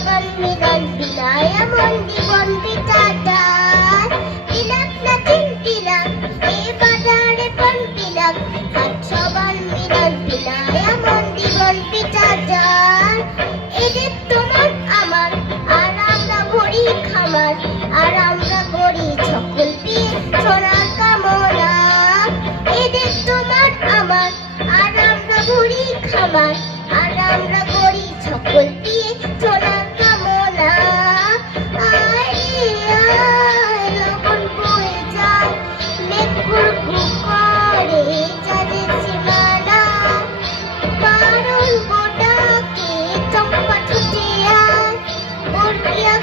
সবার মিলন বিলায় মন জীবন বিচার তিলাক না চিন তিলাক এ বাজারে কোন তিলাক আজ সবার মিলন বিলায় মন জীবন বিচার এদের তোমার আমার আর আমরা ভরি খামার আর আমরা করি সকল দিয়ে সোনার কামনা এদের তোমার আমার আর আমরা ভরি খামার আর আমরা করি সকল দিয়ে সোনার কামনা আয় আয় লগন বয়ে যায় মেঘ ঘুরঘুর করে চাঁদের সীমানা বারণ গোটাকে চম্পা ছুটে আয় বর্গিয়া